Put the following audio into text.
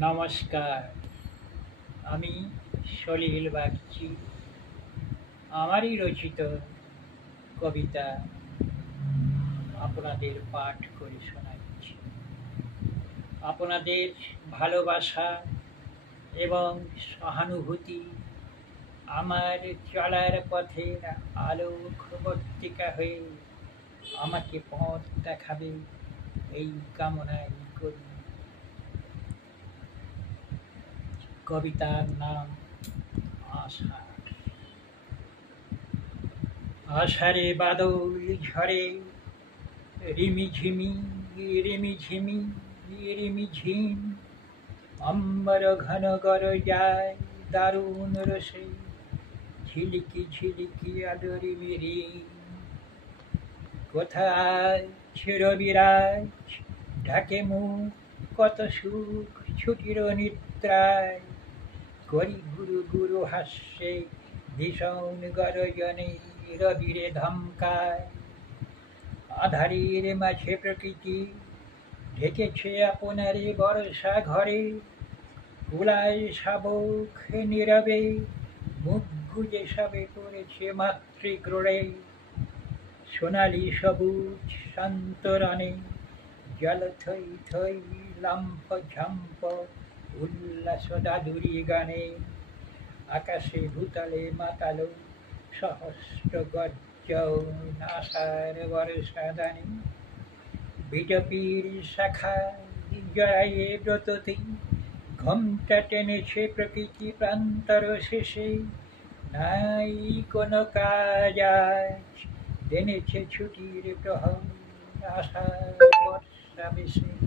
নমস্কার। আমি সলিল বাগচি। আমারই রচিত কবিতা আপনাদের পাঠ করে শোনাচ্ছি। আপনাদের ভালোবাসা এবং সহানুভূতি আমার চলার পথের আলোকবর্তিকা হয়ে আমাকে পথ দেখাবে, এই কামনাই করি। কবিতার নাম আশা। আষাঢ়ে বাদল ঝরে, রিমিঝিমি রিমিঝিমি রিমিঝিম। অম্বর ঘন গরজায় দারুণ রসে, ঝিলিকি ঝিলিকি আদরি মিরি। কোথায় রবিরাজ ঢাকে মুখ, কত সুখ ছুটির নিদ্রায়। করি গুরু গুরু হাস্যে, ভীষণ গরজনে রবিরে ধমকায়। আঁধারের মাঝে প্রকৃতি ঢেকেছে আপনারে বর্ষা ঘরে। কুলায় শাবক নীরবে, মুখ গুজে সবে করেছে মাতৃক্রোড়ে। সোনালি সবুজ সন্তরণে, জল থই থই লম্ফ ঝম্প উল্লাস দাদুরি গানে। আকাশে ভূতলে মাতালো সহস্র গর্জন আশার বর্ষাদানে। বিজপীর শাখা জড়াইয়ে ব্রততী, ঘোমটা টেনেছে প্রকৃতি প্রান্তর শেষে। নাই কোনো কাজ আজ, টেনেছে ছুটির প্রহর আশার বর্ষা বেশে।